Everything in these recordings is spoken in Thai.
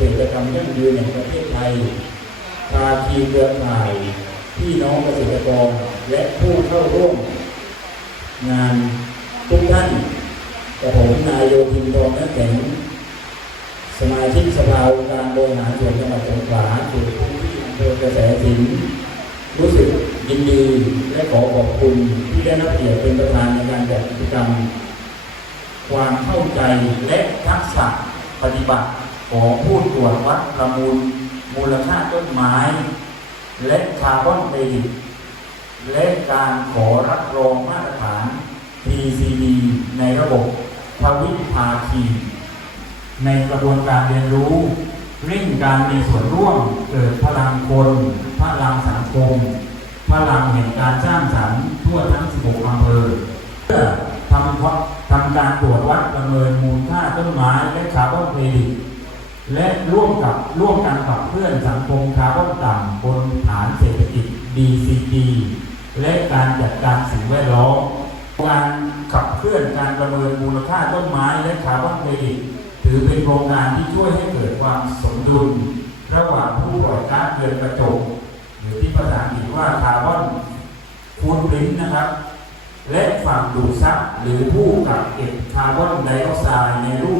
ษตรกรรมยั่งยืนแห่งประเทศไทยภาคีเครือข่ายพี่น้องเกษตรกรและผู้เข้าร่วม งานทุกท่านกับผมนายโยธินทองนักแข็งสมาชิกสภาองค์การบริหารส่วนจังหวัดสงขลาเขตพื้นที่อำเภอกระแสสินรู้สึกยินดีและขอขอบคุณที่ได้รับเกียรติเป็นประธานในการจัดกิจกรรม ความเข้าใจและทักษะปฏิบัติ ของผู้ตรวจวัดประมูลมูลค่าต้นไม้ และคาร์บอนเครดิตและการขอรับรองมาตรฐาน TCD ในระบบทวิภาคี ในกระบวนการเรียนรู้เร่งการมีส่วนร่วมเกิดพลังคนพลังสังคม พลังแห่งการสร้างสรรค์ทั่วทั้ง 16 อำเภอเพื่อทำทำการตรวจวัดประเมินมูลค่าต้นไม้และคาร์บอนเครดิต และร่วมกับร่วมกันขับเคลื่อนสังคมคาร์บอนต่ำบนฐานเศรษฐกิจ DCG และการจัดการสิ่งแวดล้อมการขับเคลื่อนการประเมินมูลค่าต้นไม้และคาร์บอนเครดิตถือเป็นโครงการที่ช่วยให้เกิดความสมดุล ระหว่างผู้ปล่อยก๊าซเรือนกระจก หรือที่ภาษาอังกฤษว่าคาร์บอนฟูดพิ้นนะครับ และฝั่งดูดซับหรือผู้กักเก็บคาร์บอนไดออกไซด์ในรูป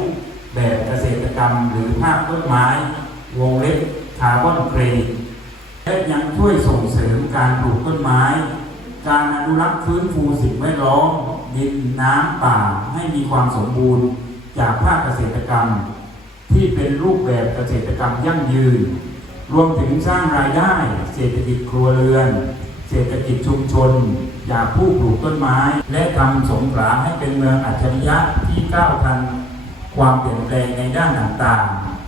รรมหรือภาคต้นไม้ วงเล็บคาร์บอนเครดิตและยังช่วยส่งเสริมการปลูกต้นไม้ การอนุรักษ์ฟื้นฟูสิ่งแวดล้อมดินน้ำป่าให้มีความสมบูรณ์จากภาคเกษตรกรรม ที่เป็นรูปแบบเกษตรกรรมยั่งยืน รวมถึงสร้างรายได้ เศรษฐกิจครัวเรือน เศรษฐกิจชุมชน จากผู้ปลูกต้นไม้ และทำสงขลาให้เป็นเมืองอัจฉริยะที่ก้าวทัน ความเปลี่ยนแปลงในด้านต่าง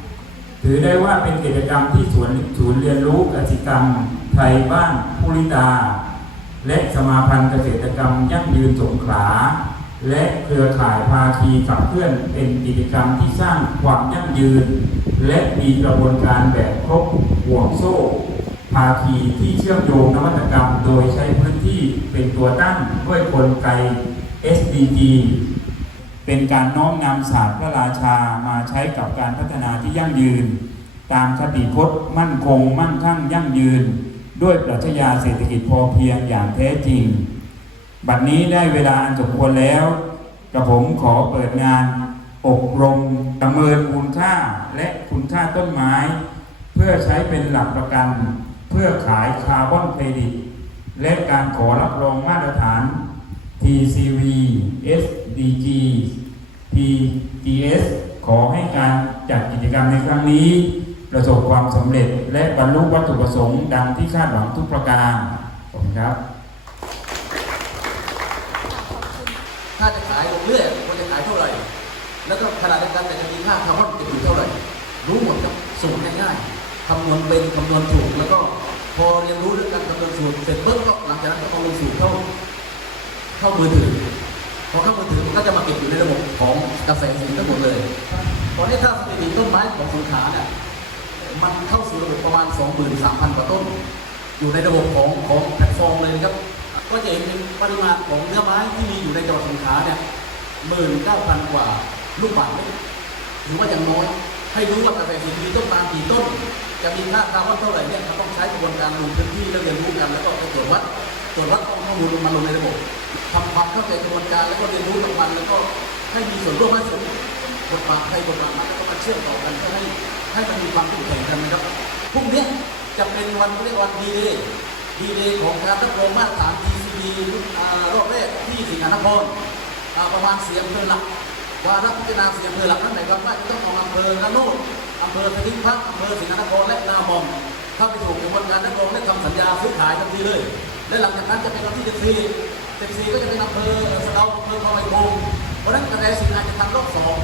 ๆ ถือได้ว่าเป็นกิจกรรมที่สวนศูนย์เรียนรู้กสิกรรมไทยบ้านภูริตา และสมาพันธ์เกษตรกรรมยั่งยืนสงขลาและเครือข่ายภาคีขับเคลื่อนเป็นกิจกรรมที่สร้างความยั่งยืน และมีกระบวนการแบบครบห่วงโซ่ ภาคีที่เชื่อมโยงนวัตกรรม โดยใช้พื้นที่เป็นตัวตั้งด้วยกลไก SDG เป็นการน้อมนำศาสตร์พระราชามาใช้กับการพัฒนาที่ยั่งยืน ตามคติพจน์มั่นคง มั่นคั่งยั่งยืน ด้วยปรัชญาเศรษฐกิจพอเพียงอย่างแท้จริง บัดนี้ได้เวลาอันสมควรแล้วกระผมขอเปิดงาน อบรมประเมินมูลค่าและคุณค่าต้นไม้ เพื่อใช้เป็นหลักประกัน เพื่อขายคาร์บอนเครดิต และการขอรับรองมาตรฐาน TCV SDG PGS ขอให้การจัดกิจกรรมในครั้งนี้ ประสบความสำเร็จและบรรลุวัตถุประสงค์ดังที่คาดหวังทุกประการขอบคุณครับถ้าจะขายลงเรื่อยควรจะขายเท่าไหร่ แล้วก็ขนาดเดียวกันแต่จะมีค่าคาร์บอนจะอยู่เท่าไหร่ รู้หมดครับสูตรง่ายๆคำนวณเป็นคำนวณถูกแล้วก็พอเรียนรู้เรื่องการคำนวณสูตรเสร็จปุ๊บก็หลังจากนั้นก็เอาลงสูตรเข้า เข้ามือถือพอเข้ามือถือมันก็จะมาเก็บอยู่ในระบบของกระแสสีทั้งหมดเลยตอนนี้ถ้าสถิติต้นไม้ของสงขลาเนี่ยมันเข้าสู่ระบบประมาณ 23,000 กว่าต้น อยู่ในระบบของของแพลตฟอร์มเลยนะครับ ก็จะเห็นปริมาณของเนื้อไม้ที่มีอยู่ในจังหวัดสงขลาเนี่ย19,000กว่าลูกบาศก์เมตรถือว่าอย่างน้อย ให้รู้ว่าแต่ละมีต้นตาลกี่ต้น จะมีค่าคาร์บอนเท่าไหร่เนี่ยเขาต้องใช้กระบวนการลงพื้นที่และเรียนรู้กันแล้วก็ตรวจวัด ตรวจวัดข้อมูลมาลงในระบบทำความเข้าใจกระบวนการแล้วก็เรียนรู้กับมันแล้วก็ให้มีส่วนร่วมมากที่สุดบทบาทใครบทบาทมันแล้วก็มาเชื่อมต่อกันเพื่อให้ให้มันมีความเข้มแข็งกันนะครับพรุ่งนี้จะเป็นวันเรียกว่าดีเดย์ดีเดย์ของการรับรองมาตรฐาน TCD รอบแรกที่สิงหานครประมาณเสียงเพื่อนหลักว่ารับพิจารณาเสียงเพื่อนหลักนั่นหมายความว่าจะต้องเอาอำเภอระโนดอำเภอสถิตพักอำเภอสิงหานครและนามอมเข้าไปถูกกระบวนการรับรองและทำสัญญาซื้อขายทันทีเลย และหลังจากนั้นจะเป็นวันที่14 14ก็จะเป็นอำเภอสะเดาอำเภอคลองไผ่พงเพราะฉะนั้นกระแสสินอาจจะทำรอบสอง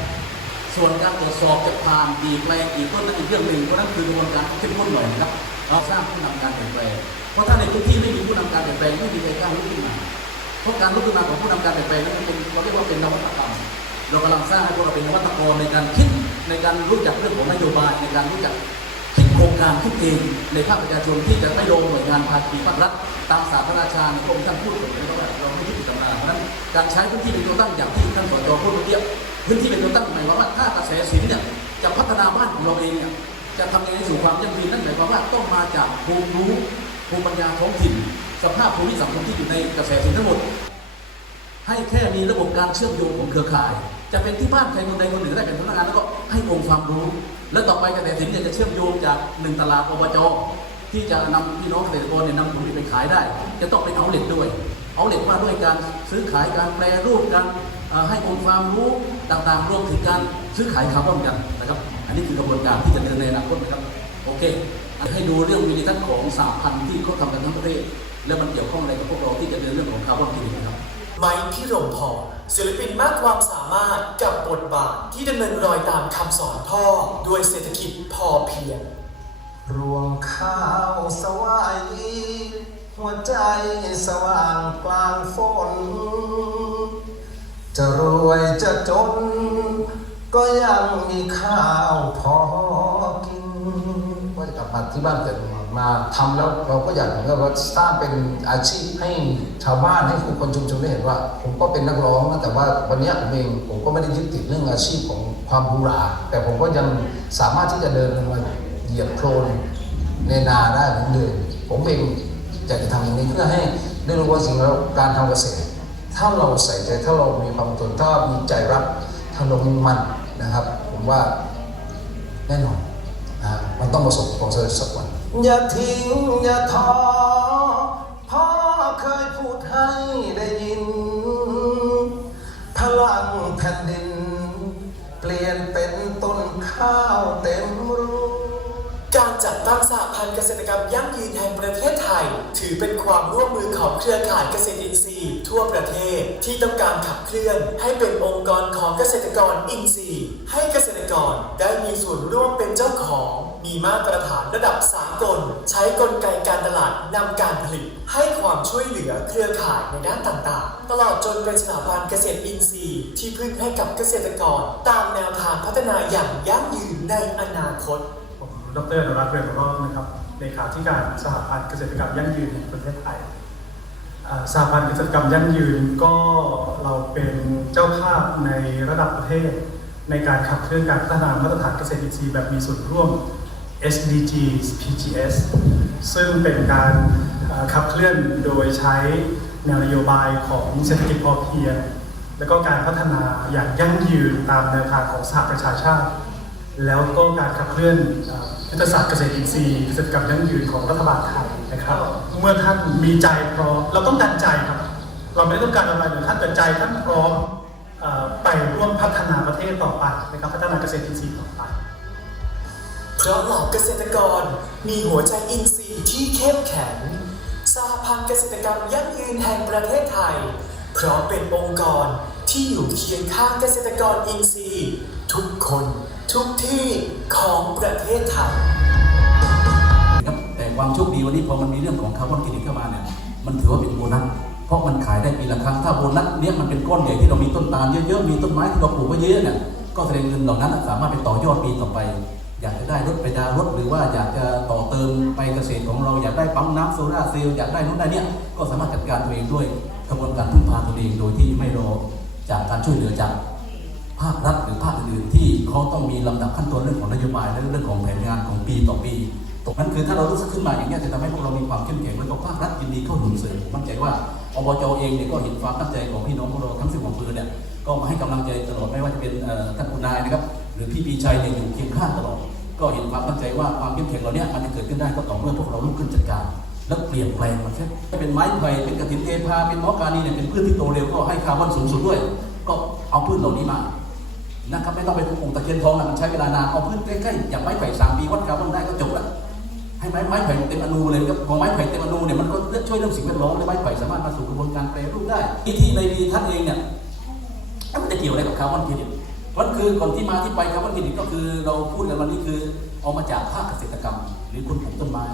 ส่วนการตรวจสอบจะผ่านกี่แปลงกี่ต้นนั่นอีกเรื่องหนึ่งเพราะนั้นคือกระบวนการที่เข้มข้นหน่อยนะครับเราสร้างผู้นำการเปลี่ยนแปลงเพราะถ้าในพื้นที่ไม่มีผู้นำการเปลี่ยนแปลงไม่มีใครกล้าลุกขึ้นมาเพราะการลุกขึ้นมาของผู้นำการเปลี่ยนแปลงนั้นเป็นเขาเรียกว่าเป็นนวัตกรรม เรากำลังสร้างให้พวกเราเป็นนวัตกรในการคิดในการรู้จักเรื่องของนโยบายในการรู้จัก คิดโครงการคิดเองในภาคประชาชนที่จะไม่ลงหน่วยงานภาคีภาครัฐตามศาสตร์พระราชาในพระองค์ท่านพูดถึงในะครับว่าเราไม่ยึดติดตำราเพราะนั้นการใช้พื้นที่เป็นตัวตั้งอย่างที่ท่านสจพูดเมื่อกี้พื้นที่เป็นตัวตั้งหมายความว่าถ้ากระแสสินเนี่ยจะพัฒนาบ้านของเราเองเนี่ยจะทำยังไงให้สู่ความยั่งยืนนั่นหมายความว่าต้องมาจากภูมิรู้ภูมิปัญญาท้องถิ่น สภาพภูมิสังคมที่อยู่ในกระแสสินทั้งหมด ให้แค่มีระบบการเชื่อมโยงของเครือข่าย จะเป็นที่บ้านใครคนใดคนหนึ่งได้เป็นพนักงานแล้วก็ให้องค์ความรู้ แล้วต่อไปเกษตรสินเนี่ยจะเชื่อมโยงจากหนึ่งตลาดอบจที่จะนำพี่น้องเกษตรกรเนี่ยนำผลผลิตไปขายได้ จะต้องเป็นเอาเล็ตด้วย เอาเล็ตมาด้วยการซื้อขายการแปรรูปการให้องค์ความรู้ต่างๆรวมถึงการซื้อขายคาร์บอนกันนะครับ อันนี้คือกระบวนการที่จะเดินในอนาคตนะครับโอเค ให้ดูเรื่องวิธีทัศน์ของสาพันที่เขาทำกันทั้งประเทศ แล้วมันเกี่ยวข้องอะไรกับพวกเราที่จะเดินเรื่องของคาร์บอนเครดิตนะครับ ไม้พี่รมพรศิลปินมากความสามารถกับบทบาทที่ดำเนินรอยตามคำสอนพ่อด้วยเศรษฐกิจพอเพียง รวงข้าวสวายหัวใจสว่างกลางฝน จะรวยจะจน ก็ยังมีข้าวพอกินก็จะกลับมาที่บ้านเกิด มาทำแล้วเราก็อยากเหมือนกับว่าสร้างเป็นอาชีพให้ชาวบ้านให้ผู้คนชุมชนได้เห็นว่า ผมก็เป็นนักร้องนะแต่ว่าวันนี้ผมเองผมก็ไม่ได้ยึดติดเรื่องอาชีพของความหรูราแต่ผมก็ยังสามารถที่จะเดินลงมาเหยียบโคลนในนาได้เหมือนเดิมผมเองอยากจะทำอย่างนี้เพื่อให้ได้รู้ว่าสิ่งเราการทำเกษตร ถ้าเราใส่ใจถ้าเรามีความอดทนถ้ามีใจรักถ้าเรามุ่งมั่นนะครับ ผมว่าแน่นอนนะมันต้องประสบความสำเร็จสักวัน อย่าทิ้งอย่าท้อพ่อเคยพูดให้ได้ยิน พลังแผ่นดิน เปลี่ยนเป็นต้นข้าวเต็มรู การจัดตั้งสหพันธ์เกษตรกรรมยั่งยืนแห่งประเทศไทย ถือเป็นความร่วมมือของเครือข่ายเกษตรอินทรีย์ ทั่วประเทศที่ต้องการขับเคลื่อน ให้เป็นองค์กรของเกษตรกรอินทรีย์ ให้เกษตรกรได้มีส่วนร่วมเป็นเจ้าของ มีมาตรฐานระดับสากล ใช้กลไกการตลาดนำการผลิต ให้ความช่วยเหลือเครือข่ายในด้านต่างๆ ตลอดจนเป็นสถาบันเกษตรอินทรีย์ ที่พึ่งให้กับเกษตรกร ตามแนวทางพัฒนาอย่างยั่งยืนในอนาคต ดรอนรักษ์เวรรอดนะครับเลขาธิการสหพันธ์เกษตรกรรมยั่งยืนแห่งประเทศไทยอ่าสหพันธ์เกษตรกรรมยั่งยืนก็เราเป็นเจ้าภาพในระดับประเทศ ในการขับเคลื่อนการพัฒนามาตรฐานเกษตรอินทรีย์แบบมีส่วนร่วม SDGs PGS ซึ่งเป็นการขับเคลื่อนโดยใช้แนวนโยบายของเศรษฐกิจพอเพียงและก็การพัฒนาอย่างยั่งยืนตามแนวทางของสหประชาชาติ แล้วก็การขับเคลื่อน ยุทธศาสตร์เกษตรอินทรีย์เกษตรกรรมยั่งยืนของรัฐบาลไทยนะครับ เมื่อท่านมีใจพร้อมเราต้องการใจครับ เราไม่ได้ต้องการอะไรเลยท่านแต่ใจท่านพร้อมไปร่วมพัฒนาประเทศต่อไปนะครับพัฒนาเกษตรอินทรีย์ต่อไปเพราะเหล่าเกษตรกรมีหัวใจอินทรีย์ที่เข้มแข็งสหพันธ์เกษตรกรรมยั่งยืนแห่งประเทศไทย เพร้อมเป็นองค์กรที่อยู่เคียงข้างเกษตรกรอินทรีย์ทุกคน ทุกที่ของประเทศไทยครับแต่ความโชคดีวันนี้พอมันมีเรื่องของคาร์บอนเครดิตเข้ามาเนี่ยมันถือว่าเป็นโบนัสเพราะมันขายได้ปีละครั้งถ้าโบนัสเนี้ยมันเป็นก้อนใหญ่ที่เรามีต้นตาลเยอะๆมีต้นไม้ที่เราปลูกไว้เยอะเนี่ยก็แสดงเงินเหล่านั้นสามารถไปต่อยอดปีต่อไป อยากจะได้รถไปดาวรถหรือว่าอยากจะต่อเติมไปเกษตรของเราอยากได้ปั๊มน้ำโซลาร์เซลล์อยากได้นู้นได้เนี่ยก็สามารถจัดการตัวเองด้วยกระบวนการพึ่งพาตัวเองโดยที่ไม่รอจากการช่วยเหลือจาก ภาครัฐหรือภาคอื่นๆที่เขาต้องมีลำดับขั้นตอนเรื่องของนโยบายและเรื่องของแผนงานของปีต่อปีตรงนั้นคือถ้าเรารู้สึกขึ้นมาอย่างนี้จะทำให้พวกเรามีความเข้มแข็งและก็ภาครัฐยินดีเข้าหนุนเสริมมั่นใจว่าอบจเองเนี่ยก็เห็นความตั้งใจของพี่น้องพวกเราทั้งสิบอำเภอเนี่ยก็มาให้กำลังใจตลอดไม่ว่าจะเป็นท่านคุณนายนะครับหรือพี่ปีชัยเนี่ยอยู่เคียงข้างตลอดก็เห็นความตั้งใจว่าความเข้มแข็งเราเนี่ยมันจะเกิดขึ้นได้ก็ต่อเมื่อพวกเราลุกขึ้นจัดการแล้วเปลี่ยนแปลงมันใช่เป็นไม้ไผ่เป็นกระถินเทพาเป็นมอกานีเนี่ยเป็นพืชที่โตเร็วก็ให้คาร์บอนสูงสุดด้วย ก็เอาพืชเหล่านี้มา นะครับไม่ต้องไปปลูกตะเคียนทองนะมันใช้เวลานานเอาพืชใกล้ๆอย่างไม้ไผ่สามปีวัดคาร์บอนได้ก็จบละให้ไม้ไม้ไผ่เต็มอนูเลยครับพอไม้ไผ่เต็มอนูเนี่ยมันก็ช่วยเรื่องสิ่งแวดล้อมและไม้ไผ่สามารถมาสู่กระบวนการแปรรูปได้ที่ที่ในวีท่านเองเนี่ยมันจะเกี่ยวอะไรกับคาร์บอนเครดิตมันคือก่อนที่มาที่ไปคาร์บอนเครดิตก็คือเราพูดกันวันนี้คือเอามาจากภาคเกษตรกรรม หรือคนปลูกต้นไม้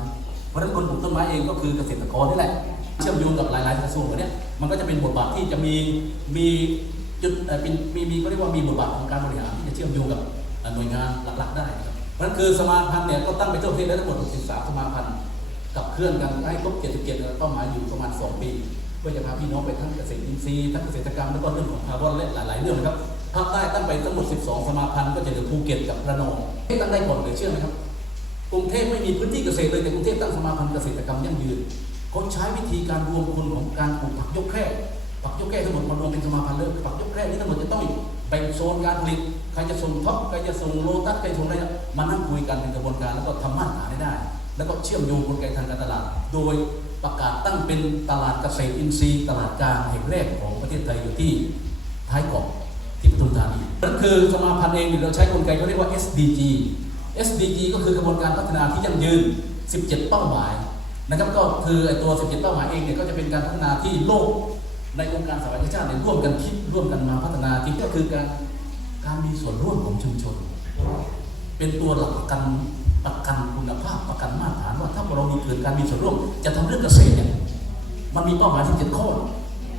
เพราะฉะนั้นคนปลูกต้นไม้เองก็คือเกษตรกรนี่แหละเชื่อมโยงกับหลายๆกระทรวงเนี้ยมันก็จะเป็นบทบาทที่จะมีมี จุดมีมีก็เรียกว่ามีบทบาทของการบริหารที่จะเชื่อมโยงกับหน่วยงานหลักๆ ได้ครับเพราะฉะนั้นคือสมาพันธ์เนี่ยก็ตั้งไปทั่วประเทศแล้วทั้งหมด 63 สมาพันธ์กับเคลื่อนกันให้ครบ 77เป้าหมายอยู่ประมาณ 2 ปีเพื่อจะพาพี่น้องไปทั้งเกษตรอินทรีย์ทั้งเกษตรกรรมแล้วก็เรื่องของคาร์บอนและหลาย ๆ เรื่องนะครับภาคใต้ตั้งไปทั้งหมด 12 สมาพันธ์ก็จะเหลือภูเก็ตกับระนองให้ตั้งได้ก่อนเลยเชื่อไหมครับกรุงเทพไม่มีพื้นที่เกษตรเลยแต่กรุงเทพตั้งสมาพันธ์เกษตรกรรมยั่งยืนเขาใช้วิธีการรวมคนของการปลูกผักยกแคร่ ผักยกแคร่ทั้งหมดมารวมเป็นสมาพันธ์เลยผักยกแคร่นี่ทั้งหมดจะต้องแบ่งโซนการผลิตใครจะส่งท็อปใครจะส่งโลตัสใครส่งอะไรมานั่งคุยกันเป็นกระบวนการแล้วก็ทำมาตรฐานให้ได้ แล้วก็เชื่อมโยงกลไกทางการตลาด โดยประกาศตั้งเป็นตลาดเกษตรอินทรีย์ ตลาดกลางแห่งแรกของประเทศไทยอยู่ที่ท้ายเกาะที่ปทุมธานีนั่นคือสมาพันธ์เองเนี่ยเราใช้กลไกเขาเรียกว่า SDG SDG ก็คือกระบวนการพัฒนาที่ยั่งยืน 17 เป้าหมายนะครับก็คือไอ้ตัว 17 เป้าหมายเองเนี่ยก็จะเป็นการพัฒนาที่โลก ในองค์การสหประชาชาติเนี่ยร่วมกันคิดร่วมกันมาพัฒนาที่ก็คือการการมีส่วนร่วมของชุมชน เป็นตัวหลักประกันประกันคุณภาพประกันมาตรฐานว่าถ้าเรามีเกิดการมีส่วนร่วม จะทำเรื่องเกษตรเนี่ยมันมีเป้าหมายที่เจ็ดข้อ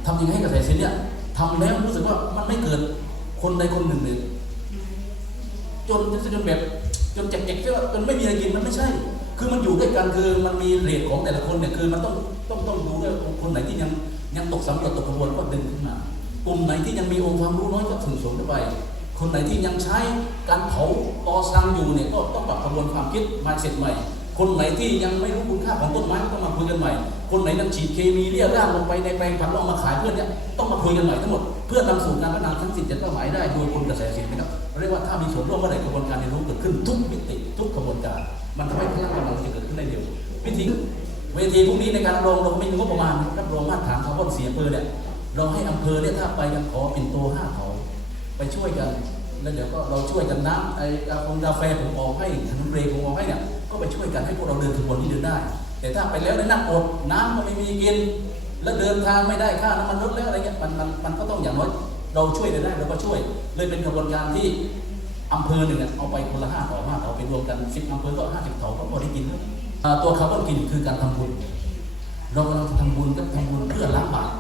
ทำยังไงให้เกษตรเสร็จเนี่ยทำแล้วรู้สึกว่ามันไม่เกิดคนใดคนหนึ่งเลยจนจนแบบจนเจ็บๆที่ว่าจนไม่มีอะไรกินมันไม่ใช่ คือมันอยู่ด้วยกันคือมันมีเรทของแต่ละคนเนี่ยคือมันต้องต้องต้องดูด้วยคนไหนที่ยัง ยังตกสำรวจตกกระบวนก็ดึงขึ้นมา กลุ่มไหนที่ยังมีองค์ความรู้น้อยก็ถึงส่งเข้าไป คนไหนที่ยังใช้การเผาตอซังอยู่เนี่ยก็ต้องปรับกระบวนความคิดมาเสร็จใหม่ คนไหนที่ยังไม่รู้คุณค่าของต้นไม้ก็ต้องมาคุยกันใหม่ คนไหนยังฉีดเคมีเรียร่างลงไปในแปลงผักแล้วเอามาขายเพื่อนเนี่ยต้องมาคุยกันใหม่ทั้งหมดเพื่อนำสู่การพัฒนาทั้งสิบเจ็ดเป้าหมายได้โดยคนกระแสเสียงนะครับเรียกว่าถ้ามีส่วนร่วมเมื่อไหร่กระบวนการเรียนรู้เกิดขึ้นทุกมิติทุกกระบวนการ มันทำให้พลังกำลังจะเกิดขึ้นได้เร็ววิธี เวทีพรุ่งนี้ในการรองเราไม่มีงบประมาณรับรองมาตรฐานคาร์บอนเสียเปอร์เนี่ยเราให้อำเภอเนี่ยถ้าไปกันขอปิ่นโตห้าเขาไปช่วยกันแล้วเดี๋ยวก็เราช่วยกันน้ำไอ้กาแฟกาแฟผมออกให้ขนมเบรผมออกให้เนี่ยก็ไปช่วยกันให้พวกเราเดินถึงวันที่เดินได้ แต่ถ้าไปแล้วในนั่งอดน้ำก็ไม่มีกิน แล้วเดินทางไม่ได้ค่าน้ำมันลดแล้วอะไรเงี้ยมันมันมันก็ต้องอย่างน้อยเราช่วยได้เราก็ช่วย เลยเป็นกระบวนการที่อำเภอหนึ่งเอาไปคนละห้าต่อห้าต่อไปรวมกันสิบอำเภอก็ห้าสิบต่อก็พอได้กินแล้ว ตัวคาร์บอนกินคือการทำบุญ เรากำลังทำบุญก็ทำบุญเพื่อล้างบาป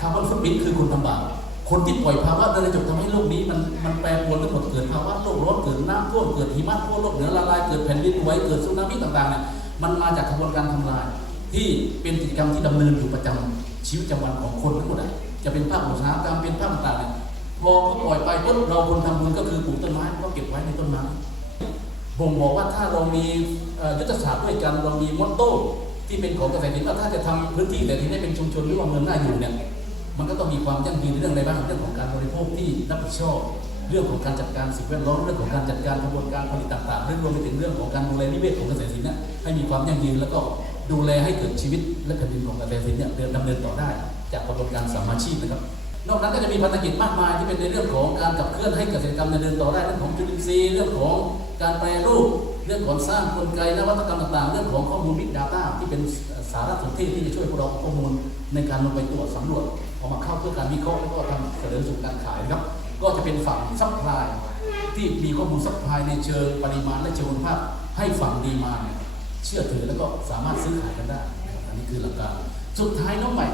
คาร์บอนฟุตบินคือคนทำบาปคนที่ปล่อยภาวะเรือนกระจกทำให้โลกนี้มันมันแปรปรวนทั้งหมดเกิดภาวะโลกร้อนเกิดน้ำท่วมเกิดหิมะท่วมโลกเหนือละลายเกิดแผ่นดินไหวเกิดสึนามิต่างๆเนี่ยมันมาจากกระบวนการทำลาย ที่เป็นกิจกรรมที่ดำเนินอยู่ประจำชีวิตประจำวันของคนทั้งหมดอะจะเป็นภาคอุตสาหกรรมเป็นภาคต่างๆเนี่ยพอเขาปล่อยไปปุ๊บเราคนทำบุญก็คือปลูกต้นไม้ก็เก็บไว้ในต้นไม้ บ่งบอกว่าถ้าเรามียุทธศาสตร์ด้วยกันเรามีมอตโต้ที่เป็นของเกษตรอินว่าถ้าจะทำพื้นที่แต่ที่ได้เป็นชุมชนหรือว่าเมืองน่าอยู่เนี่ยมันก็ต้องมีความยั่งยืนในเรื่องอะไรบ้างเรื่องของการบริโภคที่รับผิดชอบเรื่องของการจัดการสิ่งแวดล้อมเรื่องของการจัดการกระบวนการผลิตต่างๆเรื่องรวมไปถึงเรื่องของการดูแลนิเวศของเกษตรศิลป์เนี่ยให้มีความยั่งยืนแล้วก็ดูแลให้เกิดชีวิตและแผ่นดินของเกษตรศิลป์เนี่ยเดินดำเนินต่อได้ จากกระบวนการสามัคคีนะครับ นอกนั้นก็จะมีภารกิจมากมายที่เป็นในเรื่องของการขับเคลื่อนให้เกษตรกรรมดำเนินต่อได้เรื่องของจุลินทรีย์เรื่องของการแปรรูป เรื่องของสร้างกลไกนวัตกรรมต่างๆ เรื่องของข้อมูล Big Data ที่เป็นสารสนเทศที่จะช่วยพวกเราข้อมูลในการลงไปตรวจสำรวจเอามาเข้าเพื่อการวิเคราะห์แล้วก็ทำเสนอสู่การขายนะครับ ก็จะเป็นฝั่งซัพพลายที่มีข้อมูลซัพพลายในเชิงปริมาณและเชิงคุณภาพ ให้ฝั่งดีมาเชื่อถือแล้วก็สามารถซื้อขายกันได้ อันนี้คือหลักการ สุดท้ายน้องใหม่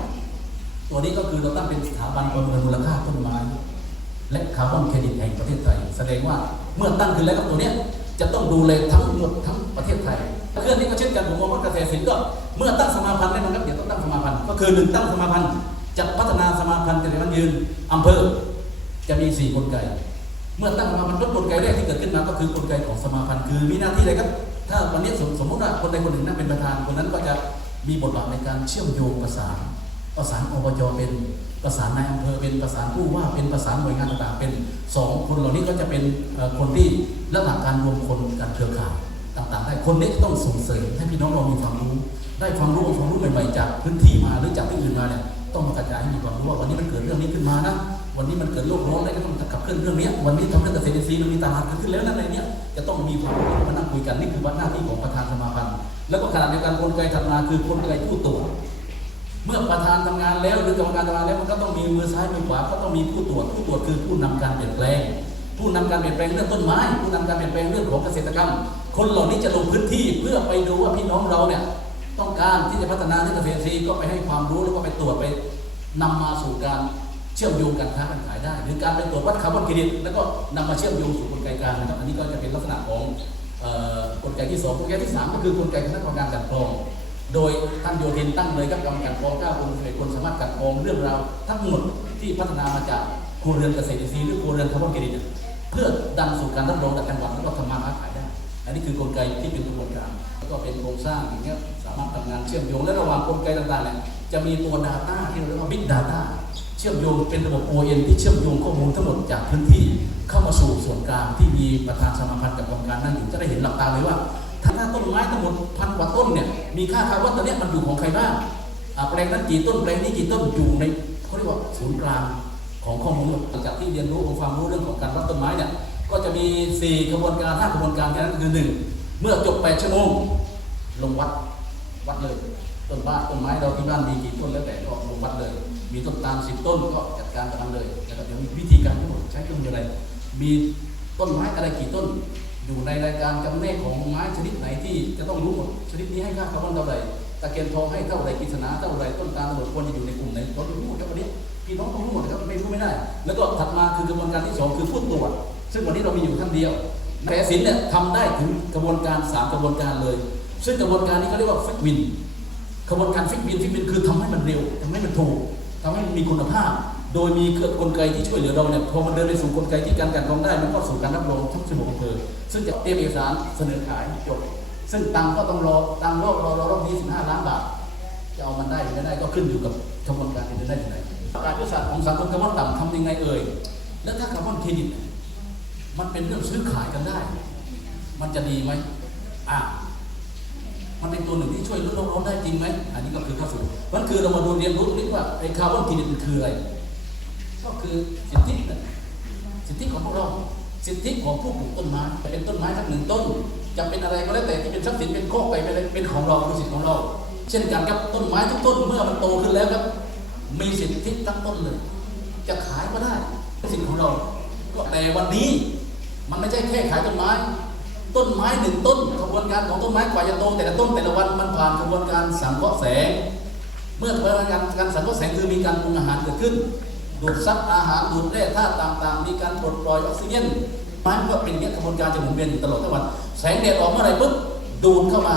ตัวนี้ก็คือเราตั้งเป็นสถาบันประเมินมูลค่าต้นไม้ และคาร์บอนเครดิตแห่งประเทศไทย แสดงว่าเมื่อตั้งขึ้นแล้วตัวเนี้ยจะต้องดูแลทั้งหมดทั้งประเทศไทยเครื่องนี้ก็เช่นกันผมมองว่าเกษตรศิลป์ก็เมื่อตั้งสมาพันธ์ได้นะครับเดี๋ยวต้องตั้งสมาพันธ์ก็คือหนึ่งตั้งสมาพันธ์จัดพัฒนาสมาพันธ์เกษตรมันยืนอำเภอจะมีสี่กลไก เมื่อตั้งสมาพันธ์ทุกกลไกแรกที่เกิดขึ้นมาก็คือกลไกของสมาพันธ์คือมีหน้าที่อะไรครับถ้าวันนี้สมสมมติว่าคนใดคนหนึ่งนั่งเป็นประธานคนนั้นก็จะมีบทบาทในการเชื่อมโยงประสาน ประสานอบจเป็นประสานนายอำเภอเป็นประสานผู้ว่าเป็นประสานหน่วยงานต่างๆเป็นสองคนเหล่านี้ก็จะเป็นคนที่ลักษณะการรวมคนกันเครือข่ายต่างๆได้คนนี้ต้องส่งเสริมให้พี่น้องเรามีความรู้ ได้ความรู้ความรู้ใหม่ๆจากพื้นที่มาหรือจากที่อื่นมาเนี่ยต้องมากระจายให้มีความรู้ว่าวันนี้มันเกิดเรื่องนี้ขึ้นมานะวันนี้มันเกิดโลกร้อนอะไรก็ต้องขับเคลื่อนเรื่องนี้วันนี้ทำเรื่องเกษตรอินทรีมันมีตลาดเกิดขึ้นแล้วนั่นอะไรเนี้ยจะต้องมีความรู้มานั่งคุยกันนี่คือว่าหน้าที่ของประธานสมาพันธ์แล้วก็ขณะเดียวกันกลไกทำงานคือกลไกผู้ตรวจ เมื่อประธานทำงานแล้วหรือกรรมการทำงานแล้วมันก็ต้องมีมือซ้ายมือขวาก็ต้องมีผู้ตรวจผู้ตรวจคือผู้นำการเปลี่ยนแปลง ผู้นำการเปลี่ยนแปลงเรื่องต้นไม้ ผู้นำการเปลี่ยนแปลงเรื่องของเกษตรกรรม คนเหล่านี้จะลงพื้นที่เพื่อไปดูว่าพี่น้องเราเนี่ยต้องการที่จะพัฒนาเรื่องเกษตรทรีก็ไปให้ความรู้แล้วก็ไปตรวจไปนำมาสู่การเชื่อมโยงการค้าการขายได้ หรือการไปตรวจวัดคาร์บอนเครดิตแล้วก็นำมาเชื่อมโยงสู่กลไกการนะครับอันนี้ก็จะเป็นลักษณะของกลไกที่สองกลไกที่สามก็คือกลไกคณะกรรมการกลันกรอง โดยท่านโยธินตั้งเลยครับกรรมการกองเก้าคนเอ็ดคนสามารถกลันกองเรื่องราวทั้งหมดที่พัฒนามาจากครัวเรือนเกษตรอินทรีย์หรือครัวเรือนคาร์บอนเครดิตเนี่ยเพื่อดันสู่การรับรองจากจังหวัดแล้วก็ทำมาค้าขายได้ อันนี้คือกลไกที่เป็นกระบวนการแล้วก็เป็นโครงสร้างอย่างเงี้ยสามารถทำงานเชื่อมโยงและระหว่างกลไกต่างๆเนี่ยจะมีตัว Data ที่เราเรียกว่า Big Data เชื่อมโยงเป็นระบบ ON ที่เชื่อมโยงข้อมูลทั้งหมดจากพื้นที่เข้ามาสู่ส่วนกลางที่มีประธานสมาพันธ์กับกรรมการนั่งอยู่จะได้เห็นหลักตาเลยว่า ถ้าต้นไม้ทั้งหมดพันกว่าต้นเนี่ยมีค่าคาร์บอนตัวเนี้ยมันอยู่ของใครบ้างแปลงนั้นกี่ต้นแปลงนี้กี่ต้นอยู่ในเขาเรียกว่าศูนย์กลางของข้อมูลหลังจากที่เรียนรู้องค์ความรู้เรื่องของการวัดต้นไม้เนี่ยก็จะมี 4 กระบวนการ5กระบวนการแค่นั้นคือหนึ่งเมื่อจบ8ชั่วโมงลงวัดวัดเลย ต้นบ้านต้นไม้เราที่บ้านมีกี่ต้นแล้วแต่ก็ลงวัดเลย มีต้นตาลสิบต้นก็จัดการกับมันเลยแล้วก็เดี๋ยวมีวิธีการทั้งหมดใช้เครื่องมืออะไร มีต้นไม้อะไรกี่ต้น อยู่ในรายการจำแนกของไม้ชนิดไหนที่จะต้องรู้หมดชนิดนี้ให้ค่าคาร์บอนเท่าไหร่ตะเกียนทองให้เท่าไหร่กิษณาเท่าไหร่ต้นตาลระเบิดควรจะอยู่ในกลุ่มไหนเราต้องรู้หมดครับวันนี้พี่น้องต้องรู้หมดนะครับไม่รู้ไม่ได้ แล้วก็ถัดมาคือกระบวนการที่สองคือพูดตรวจซึ่งวันนี้เรามีอยู่ท่านเดียวแผสินเนี่ยทำได้ถึงกระบวนการสามกระบวนการเลย ซึ่งกระบวนการนี้เขาเรียกว่าฟิกวินกระบวนการฟิกบินฟิกบินคือทำให้มันเร็วทำให้มันถูกทำให้มันมีคุณภาพ โดยมีเครื่องกลไกที่ช่วยเหลือเราเนี่ยพอมันเดินไปสู่กลไกที่การกันกรองได้ มันก็สู่การรับรองทุกชั่วโมงอำเภอซึ่งจะเตรียมเอกสารเสนอขายจบซึ่งตังก็ต้องรอตังรอบรอรอรอบนี้15ล้านบาทจะเอามันได้หรือไม่ได้ก็ขึ้นอยู่กับกระบวนการที่จะได้ที่ไหนการยุทธศาสตร์ของสังคมคาร์บอนต่ำทำยังไงเอ่ยแล้วถ้าคาร์บอนเครดิตมันเป็นเรื่องซื้อขายกันได้ มันจะดีไหมอะมันเป็นตัวหนึ่งที่ช่วยลดโลกร้อนได้จริงไหมอันนี้ก็คือข้าสู่มันคือเรามาดูเรียนรู้ตรงนี้ว่าไอ้คาร์บอนเครดิตมันคืออะไร ก็คือสิทธิน่ะสิทธิของพวกเรา สิทธิของผู้ปลูกต้นไม้จะเป็นต้นไม้ทั้งหนึ่งต้น จะเป็นอะไรก็แล้วแต่ที่เป็นทรัพย์สินเป็นโคกไปเป็นอะไรเป็นของเราเป็นสิทธิของเรา เช่นกันครับต้นไม้ทุกต้นเมื่อมันโตขึ้นแล้วครับ มีสิทธิทั้งต้นเลย จะขายก็ได้เป็นสิทธิของเรา ก็แต่วันนี้มันไม่ใช่แค่ขายต้นไม้ต้นไม้หนึ่งต้นกระบวนการของต้นไม้กว่าจะโตแต่ละต้นแต่ละวันมันผ่านกระบวนการสังเคราะห์แสง เมื่อกระบวนการการสังเคราะห์แสงคือมีการปรุงอาหารเกิดขึ้น ดูดซับอาหารดูดแร่ธาตุต่างๆ มีการปลดปล่อยออกซิเจนไม้มันก็เป็นอย่างนี้ยกระบวนการจะหมุนเวียนอยู่ตลอดทั้งวันแสงแดดออกเมื่อไหร่ปุ๊บดูดเข้ามา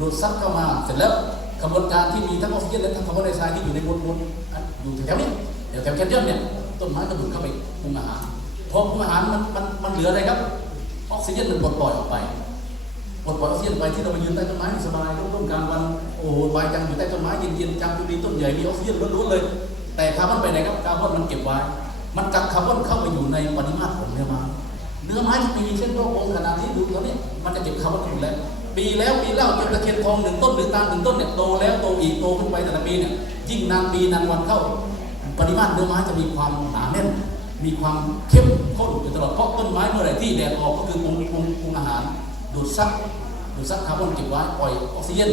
ดูดซับเข้ามา เสร็จแล้วกระบวนการที่มีทั้งออกซิเจนและทั้งคาร์บอนไดออกไซด์ที่อยู่ในมวลมวลอยู่แถวๆนี้แถวแถวแคนยอนเนี่ยต้นไม้ก็ดูดเข้าไปปรุงอาหารพอปรุงอาหารมันมันมันเหลืออะไรครับออกซิเจนมันปลดปล่อยออกไปปลดปล่อยออกซิเจนไปที่เรามายืนใต้ต้นไม้สบายร่มๆกลางวันโอ้โหบายจังอยู่ใต้ต้นไม้เย็นๆจังอยู่ดีต้นใหญ่มีออกซิเจนล้วนๆเลย แต่คาร์บอนไปไหนครับคาร์บอนมันเก็บไว้ มันกักคาร์บอนเข้าไปอยู่ในปริมาตรของเนื้อไม้เนื้อไม้ที่มีเช่นโรคองขนาดที่ดูตัวเนี้ยมันจะเก็บคาร์บอนอยู่แล้วปีแล้วปีเล่าจนตะเคียนทองหนึ่งต้นหรือตาลหนึ่งต้นเนี่ยโตแล้วโตอีกโตขึ้นไปแต่ละปีเนี่ยยิ่งนานปีนานวันเข้า ปริมาตรเนื้อไม้จะมีความหนาแน่น มีความเข้มข้นอยู่ตลอดเพราะต้นไม้เมื่อไหร่ที่แดดออกก็คือปรุงปรุงปรุงอาหารดูดซับดูดซับคาร์บอนเก็บไว้ปล่อยออกซิเจน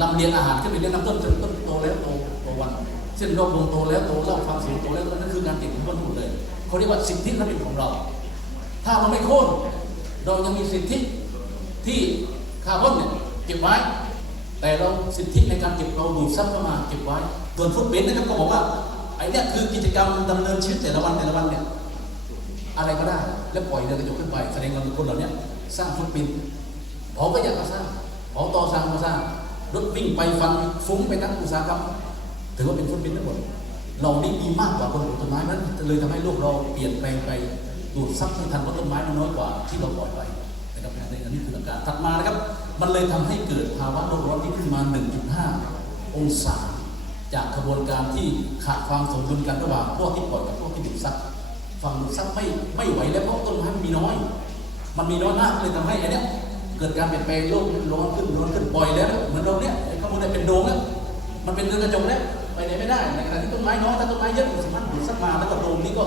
ลำเลียงอาหารขึ้นไปเลี้ยงลำต้นจนต้นโตแล้วโตโตวัน เช่นโรคลงโตแล้วโตเล่าความสูงโตแล้วนั่นคือการเก็บคาร์บอนหมดเลยเขาเรียกว่าสิทธิและเป็นของเรา ถ้าเราไม่โค่นเรายังมีสิทธิที่คาร์บอนเนี่ยเก็บไว้ แต่เราสิทธิในการเก็บเราดูดซับเข้ามาเก็บไว้ส่วนฟุตเบนนะครับก็บอกว่าไอ้เนี่ยคือกิจกรรมดำเนินชีวิตแต่ละวันแต่ละวันเนี่ยอะไรก็ได้ แล้วปล่อยเรือกระจกขึ้นไปแสดงว่าคนเหล่านี้สร้างฟุตบินเผาก็อยากมาสร้างเผาต่อสร้างมาสร้างรถวิ่งไปฟันฟุ้งไปทั้งอุตสาหกรรม ถือว่าเป็นฟุตบินทั้งหมด เรานี่มีมากกว่าคนปลูกต้นไม้นั้น เลยทำให้โลกเราเปลี่ยนแปลงไปดูดซับไม่ทันเพราต้นไม้มันน้อยกว่าที่เราปล่อยไปนะครับอันนี้คือหลักการถัดมานะครับ มันเลยทำให้เกิดภาวะโลกร้อนที่ขึ้นมา 1.5 องศา จากกระบวนการที่ขาดความสมดุลกันระหว่างพวกที่ปล่อยกับพวกที่ดูดซับฝั่งดูดซับไม่ไม่ไหวแล้วเพราะต้นไม้มันมีน้อย มันมีน้อยมากเลยทำให้อ้เนี้ยเกิดการเปลี่ยนแปลงโลกร้อนขึ้นร้อนขึ้นปล่อยแล้วเหมือนเราเนี้ยไอ้ข้างบนเนี่ยเป็นโดมแล้วมันเป็นเรือนกระจกแล้ว ไปไหนไม่ได้ในขณะที่ต้นไม้น้อยถ้าต้นไม้เยอะมันสามารถดูดซับมาแล้วก็โดมนี้ก็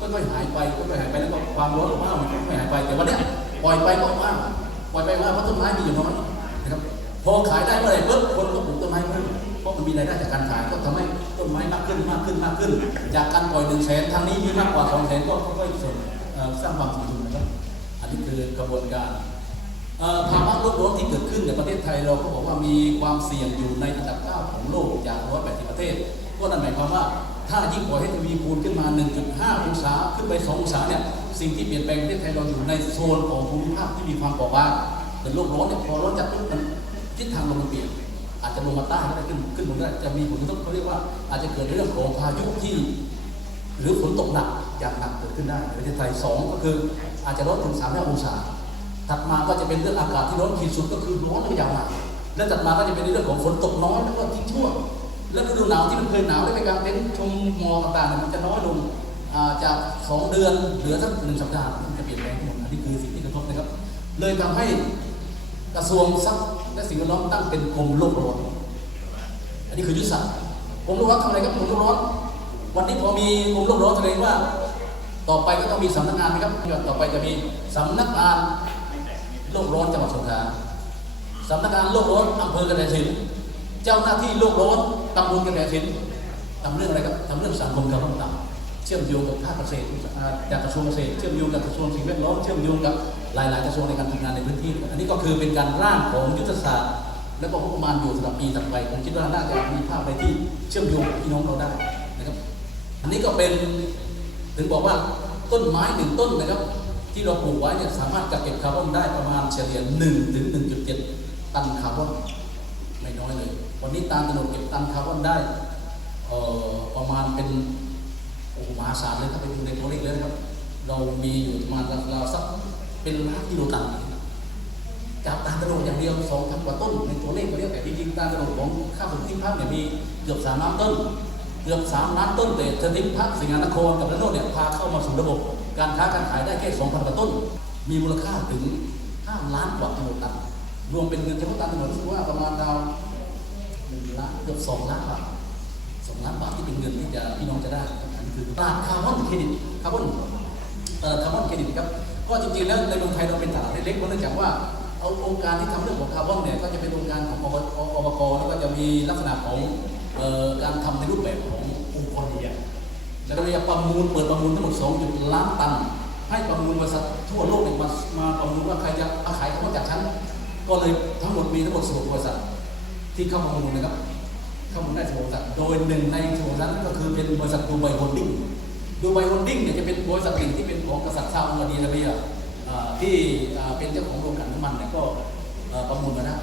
ค่อยๆหายไปค่อยๆหายไปแล้วก็ความร้อนออกมามันค่อยๆหายไปแต่วันนี้ปล่อยไปก็ออกมาปล่อยไปว่าเพราะต้นไม้มีอยู่น้อยนะครับพอขายได้เมื่อไหร่ปุ๊บคนก็ปลูกต้นไม้เพิ่มเพราะมันมีรายได้จากการขายก็ทำให้ต้นไม้มากขึ้นมากขึ้นมากขึ้น จากการปล่อยหนึ่งแสนทางนี้มีมากกว่าสองแสนก็ค่อยๆส่วนเอ่อสร้างความสมดุลนะครับอันนี้คือกระบวนการ ภาวะโลกร้อนที่เกิดขึ้นในประเทศไทยเราก็บอกว่ามีความเสี่ยงอยู่ในอันดับ9ของโลกจาก180ประเทศ ก็นั่นหมายความว่าถ้ายิ่งปล่อยให้ทวีคูณขึ้นมา 1.5 องศาขึ้นไป 2 องศาเนี่ยสิ่งที่เปลี่ยนแปลงประเทศไทยเราอยู่ในโซนของภูมิภาคที่มีความเปราะบางแต่โลกร้อนเนี่ยพอร้อนจัดปุ๊บมันทิศทางลมมันเปลี่ยนอาจจะลงมาใต้ก็ได้ขึ้นขึ้นบนได้จะมีผลกระทบเขาเรียกว่าอาจจะเกิดในเรื่องของพายุที่ หรือฝนตกหนักอย่างหนักเกิดขึ้นได้ในประเทศไทยสองก็คืออาจจะลดถึง3องศา ถัดมาก็จะเป็นเรื่องอากาศที่ร้อนขีดสุดก็คือร้อนแล้วยาวนานและถัดมาก็จะเป็นเรื่องของฝนตกน้อยแล้วก็ทิ้งช่วงและฤดูหนาวที่มันเคยหนาวได้ไปกลางเต็นท์ชมมองต่างๆมันจะน้อยลงจากสองเดือนเหลือสักหนึ่งสัปดาห์มันจะเปลี่ยนแปลงทั้งหมดอันนี้คือสิ่งที่กระทบนะครับ เลยทำให้กระทรวงทรัพย์และสิ่งแวดล้อมตั้งเป็นกรมโลกร้อนอันนี้คือยุทธศาสตร์กรมโลกร้อนทำอะไรครับกรมโลกร้อน วันนี้พอมีกรมโลกร้อนแสดงว่า ต่อไปก็ต้องมีสำนักงานนะครับต่อไปจะมีสำนักงาน โลกร้อนจังหวัดสงขลาสำนักงานโลกร้อนอำเภอกระแตสินเจ้าหน้าที่โลกร้อนตำบลกระแตสินทำเรื่องอะไรครับทำเรื่องสังคมการต่างเชื่อมโยงกับภาคเกษตรจากกระทรวงเกษตร เชื่อมโยงกับกระทรวงสิ่งแวดล้อม เชื่อมโยงกับหลาย ๆ กระทรวงในการทำงานในพื้นที่ อันนี้ก็คือเป็นการร่างของยุทธศาสตร์ แล้วก็งบประมาณอยู่สำหรับปีต่อไป ผมคิดว่าน่าจะมีภาพอะไรที่เชื่อมโยงกับพี่น้องเราได้นะครับ อันนี้ก็เป็นถึงบอกว่าต้นไม้หนึ่งต้นนะครับ ที่เราปลูกไว้เนี่ยสามารถกักเก็บคาร์บอนได้ประมาณเฉลี่ย1ถึง1.7 ตันคาร์บอนไม่น้อยเลย วันนี้ตามกำหนดเก็บตันคาร์บอนได้ประมาณเป็นโอ้โหมหาศาลเลยถ้าไปดูในตัวเลขเลยนะครับ เรามีอยู่ประมาณราวๆสักเป็นล้านกิโลตันจากตาลกระโดดอย่างเดียวสองพันกว่าต้นในตัวเลขตัวเดียวแต่จริงๆตาลกระโดดของข้าวผลที่พักเนี่ยมีเกือบสามล้านต้น เกือบสามล้านต้นแต่สถิตพักสิงหานครกับระโนดเนี่ยพาเข้ามาสู่ระบบ การค้าการขายได้แค่สองพันกว่าต้น มีมูลค่าถึงห้าล้านกว่ากิโลตันรวมเป็นเงินเฉพาะตาลกระโดดรู้สึกว่าประมาณดาวหนึ่งล้านเกือบสองล้านบาทสองล้านบาทที่เป็นเงินที่จะพี่น้องจะได้อันนี้คือตลาดคาร์บอนเครดิตคาร์บอนเอ่อคาร์บอนเครดิตครับก็จริงๆแล้วในเมืองไทยเราเป็นตลาดเล็กๆเพราะเนื่องจากว่าเอาองค์การที่ทำเรื่องของคาร์บอนเนี่ยก็จะเป็นองค์การของอบอบกแล้วก็จะมีลักษณะของการทำในรูปแบบของ ๆแล้วก็จะประมูลเปิดประมูลทั้งหมด2จุดล้านตัน ให้ประมูลบริษัททั่วโลกเนี่ยมามาประมูลว่าใครจะเอาขายคาจากฉันก็เลยทั้งหมดมีทั้งหมด16บริษัทที่เข้าประมูลนะครับ เข้ามาได้สโมสรโดยหนึ่งในสโมสรนั้นก็คือเป็นบริษัทดูไบโฮลดิ้งดูไบโฮลดิ้งเนี่ยจะเป็นบริษัทหนึ่งที่เป็นของกษัตริย์ซาอุดิอาระเบียที่เป็นเจ้าของโรงกลั่นน้ำมันเนี่ยก็ประมูลมาได้